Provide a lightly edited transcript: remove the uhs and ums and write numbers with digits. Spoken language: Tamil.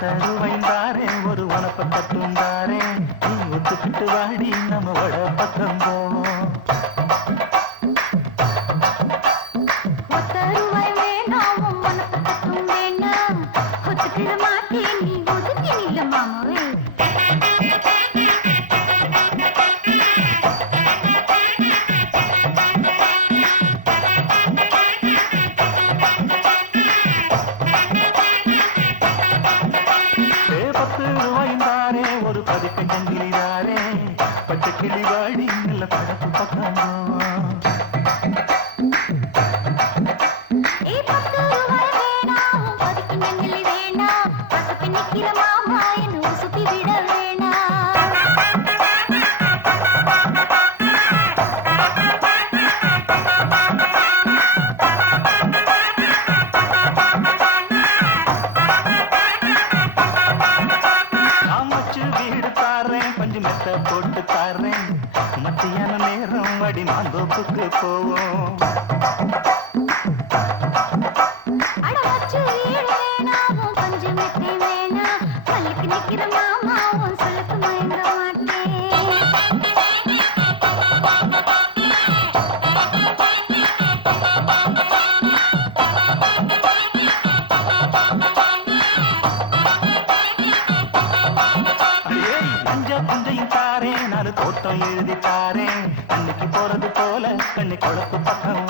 தருவைந்தாரே ஒரு உனப்பட்ட துண்டாரே நீ ஒத்துக்கிட்டு வாடி நம்ம வட பக்கம் போவோம். ஒத்தருவாய் வேணாம் உனப்பட்டதும் வேணாம் ஒத்துக்கிற மாட்டேன் நீ ஒதுக்கி நில்ல மாமாவே. ரூபாய்ந்தாரே ஒரு பதிக்க சங்கிலிதாரே பச்சை கிளி வாடி நல்ல படப்பு பக்கம் போவோம். ஏ 10 ரூபாய் வேணாம் ஒதுக்கி நில்லி வேணாம் பசப்பி நிக்கிற மாமா என்ன சுத்தி விட வேணாம். பஞ்சு மெத்த போட்டு தாரேன் மத்தியான நேரம் வடி மாந்தோப்புக்கு போவோம். அடவச்சு வீடு வேணாம் பஞ்சு மெத்தை வேணாம் பல்லுக்கு நிக்கிற மாமா உன் சொல்லுக்கு மயங்க மாட்டேன். புஞ்சையும் தாரேன் நாலு தோட்டம் எழுதி தாரேன் அன்னைக்கு போறது போல கண்ணி குழப்பு பக்கம்